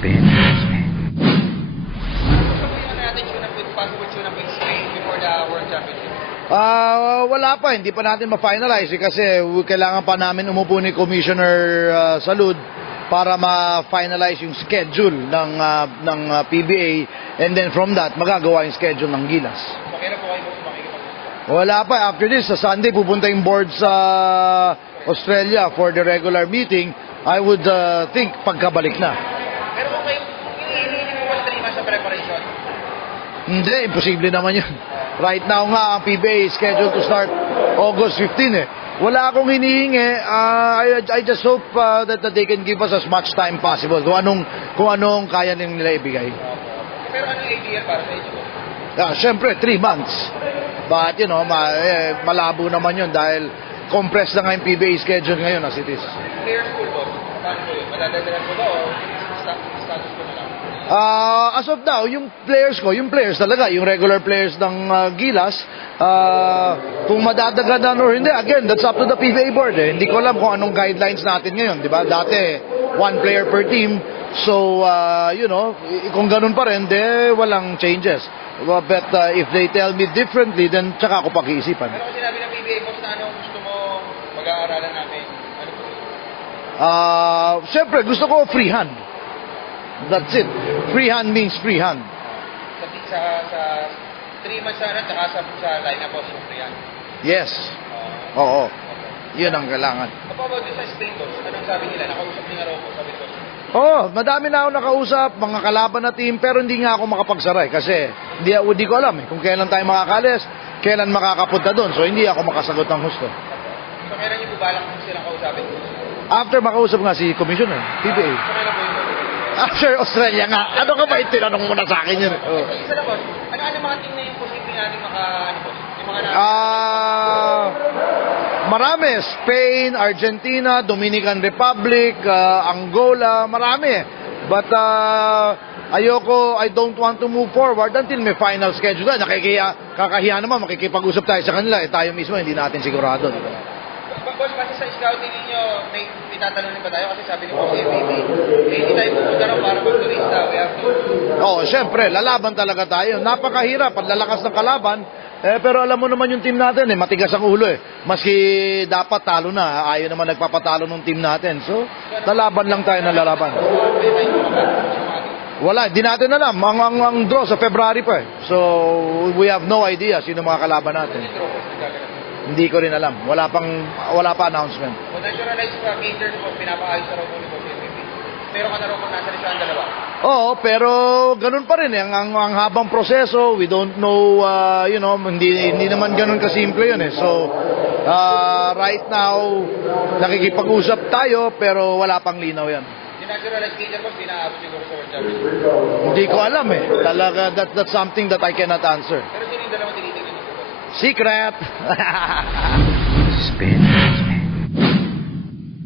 Spin. Wala pa, hindi pa natin ma-finalize kasi kailangan pa namin umupo ni Commissioner Salud para ma-finalize yung schedule ng PBA, and then from that magagawa yung schedule ng Gilas. Wala pa. After this, sa Sunday pupunta yung board sa Australia for the regular meeting. I would think pagkabalik na. Pero kung kayo, hinihingi mo wala 3 months sa preparation? Hindi, imposible naman yun. Right now nga, ang PBA is scheduled to start August 15 eh. Wala akong hinihingi. I just hope that they can give us as much time possible kung anong kaya nila ibigay. Pero ano yung ADL para sa inyo? Siyempre, 3 months. But, malabo naman yun dahil compressed na nga yung PBA schedule ngayon as it is. Player school boss, paano po yun? Madadadalan mo ba o status ko na lang? As of now, yung players talaga, yung regular players ng Gilas, kung madadagadan or hindi, again, that's up to the PBA board eh. Hindi ko alam kung anong guidelines natin ngayon, di ba? Dati, 1 player per team, so, kung ganun pa rin, walang changes. But if they tell me differently, then tsaka ako pag-iisipan. Pero kung sinabi ng PBA boss na anong gusto mo mag-aaralan namin, ano po yun? Siyempre, gusto ko freehand. That's it. Freehand means freehand. Sa 3 months sana, tsaka sa lineup boss yung yan. Yes. Oo. Yun ang kailangan. About sa spring boss, anong sabi nila? Nakausap ni Rocco, sabi ko. Madami na ako nakausap, mga kalaban na team, pero hindi nga ako makapagsaray kasi hindi ko alam kung kailan tayo makakalis, kailan makakapunta doon. So hindi ako makasagot ng husto. So meron yung bubalak kung silang kausapin? After makausap nga si Commissioner, PBA. So meron po yun? After Australia nga, ano ka ba tinanong mo na sa akin yun? Isa na boss, ano mga team na yung posible natin yung mga Marami. Spain, Argentina, Dominican Republic, Angola, marami. But I don't want to move forward until may final schedule. Kakahiya naman, makikipag-usap tayo sa kanila. Tayo mismo, hindi natin sigurado. Boss, kasi sa scouting ninyo, may tinatanong ba tayo? Kasi sabi ni Boss MVP, hindi tayo pupunta raw para mag-turista. We have to... Siyempre, lalaban talaga tayo. Napakahirap, ang lalakas ng kalaban. Pero alam mo naman yung team natin, matigas ang ulo eh. Maski dapat talo na, ayaw naman nagpapatalo ng team natin. So, lalaban lang tayo na lalaban. Wala, di natin alam. Ang draw sa February pa eh. So, we have no idea sino mga kalaban natin. Hindi ko rin alam. Wala pa announcement. Naturalize pa, major po, pinapaayos sa raw po ni Boss MVP. Pero ka na raw po nasa listahan dalawa. Oo, pero ganun pa rin eh. Ang habang proseso, we don't know, hindi naman ganun kasimple yun eh. So, right now, nakikipag-usap tayo, pero wala pang linaw yan. Naturalize major boss, pinaabot siguro sa World Championship. Hindi ko alam eh. Talaga, that's something that I cannot answer. Pero sino yung dalawang tinitingnan niyo po, boss? Secret! Spin.